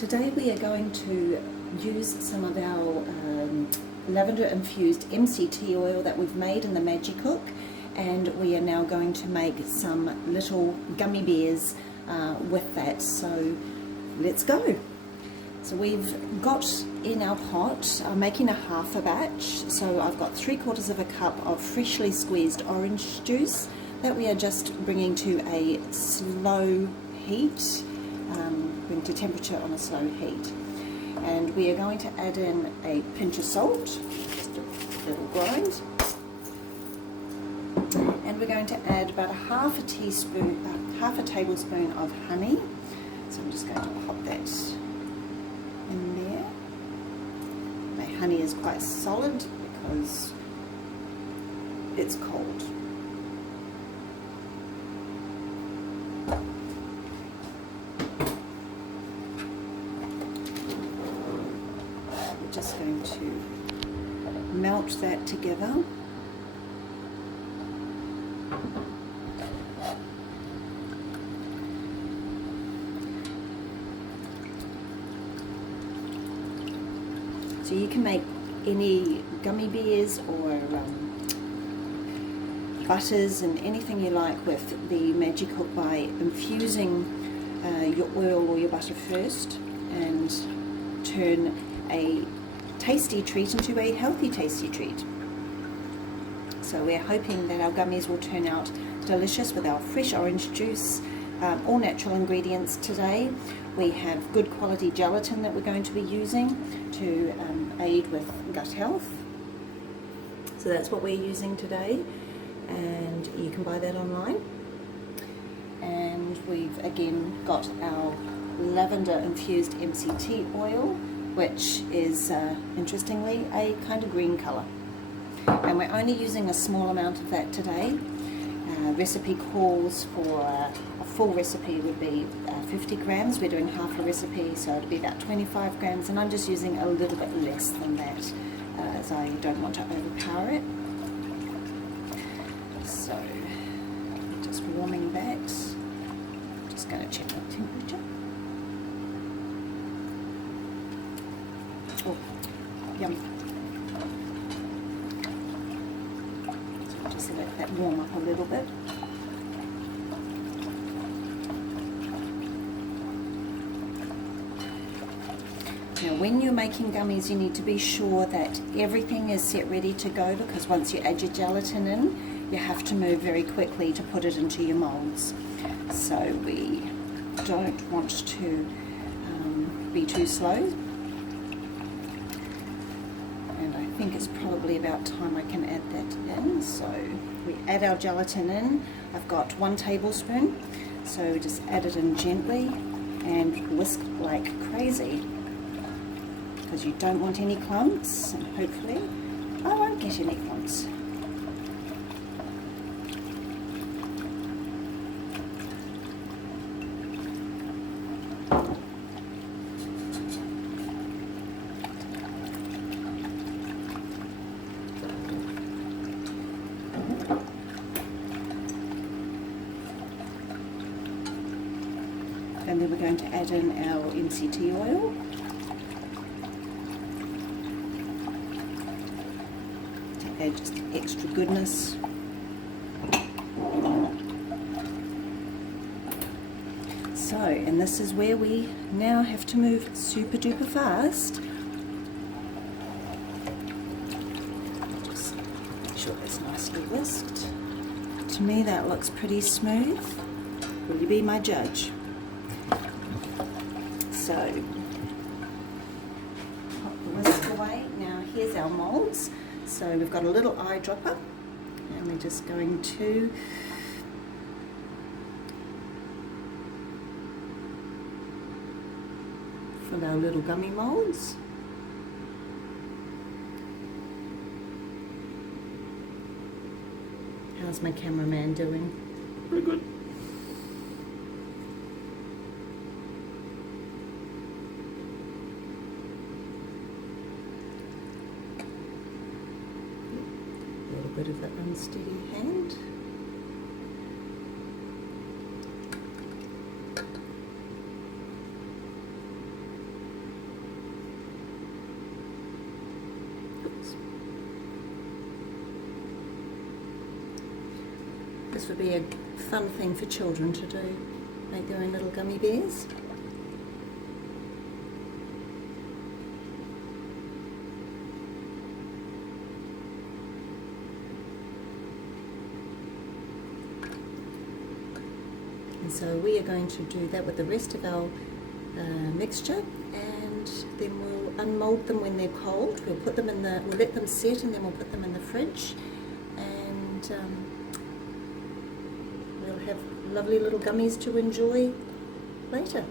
Today we are going to use some of our lavender infused MCT oil that we've made in the Magicook, and we are now going to make some little gummy bears with that. So let's go. So we've got in our pot, I'm making a half a batch, so I've got 3/4 of a cup of freshly squeezed orange juice that we are just bringing to a slow heat, bring to temperature on a slow heat. And we are going to add in a pinch of salt, just a little grind, and we're going to add about half a tablespoon of honey. So I'm just going to pop that in there. My honey is quite solid because it's cold. We're just going to melt that together. So you can make any gummy bears or butters and anything you like with the Magicook by infusing your oil or your butter first, and turn a tasty treat into a healthy tasty treat. So we're hoping that our gummies will turn out delicious with our fresh orange juice, all natural ingredients today. We have good quality gelatin that we're going to be using to aid with gut health. So that's what we're using today, and you can buy that online. And we've again got our lavender infused MCT oil, which is interestingly a kind of green color, and we're only using a small amount of that today. Recipe calls for a full recipe would be 50 grams. We're doing half a recipe, so it'll be about 25 grams, and I'm just using a little bit less than that as I don't want to overpower it. So just warming that. Just going to check the temperature. Oh, yum. So just let that warm up a little bit. Now when you're making gummies, you need to be sure that everything is set ready to go, because once you add your gelatin in, you have to move very quickly to put it into your molds. So we don't want to be too slow. And I think it's probably about time I can add that in. So we add our gelatin in. I've got 1 tablespoon. So just add it in gently and whisk like crazy, because you don't want any clumps, and hopefully I won't get any clumps. And then we're going to add in our MCT oil. Add just extra goodness. So, and this is where we now have to move super duper fast. Just make sure that's nicely whisked. To me that looks pretty smooth. Will you be my judge? So, pop the whisk away. Now here's our molds. So we've got a little eyedropper, and we're just going to fill our little gummy molds. How's my cameraman doing? Pretty good. Bit of an unsteady hand. this would be a fun thing for children to do, make their own little gummy bears. And so we are going to do that with the rest of our mixture, and then we'll unmold them when they're cold. We'll put them in the, we'll let them set, and then we'll put them in the fridge, and we'll have lovely little gummies to enjoy later.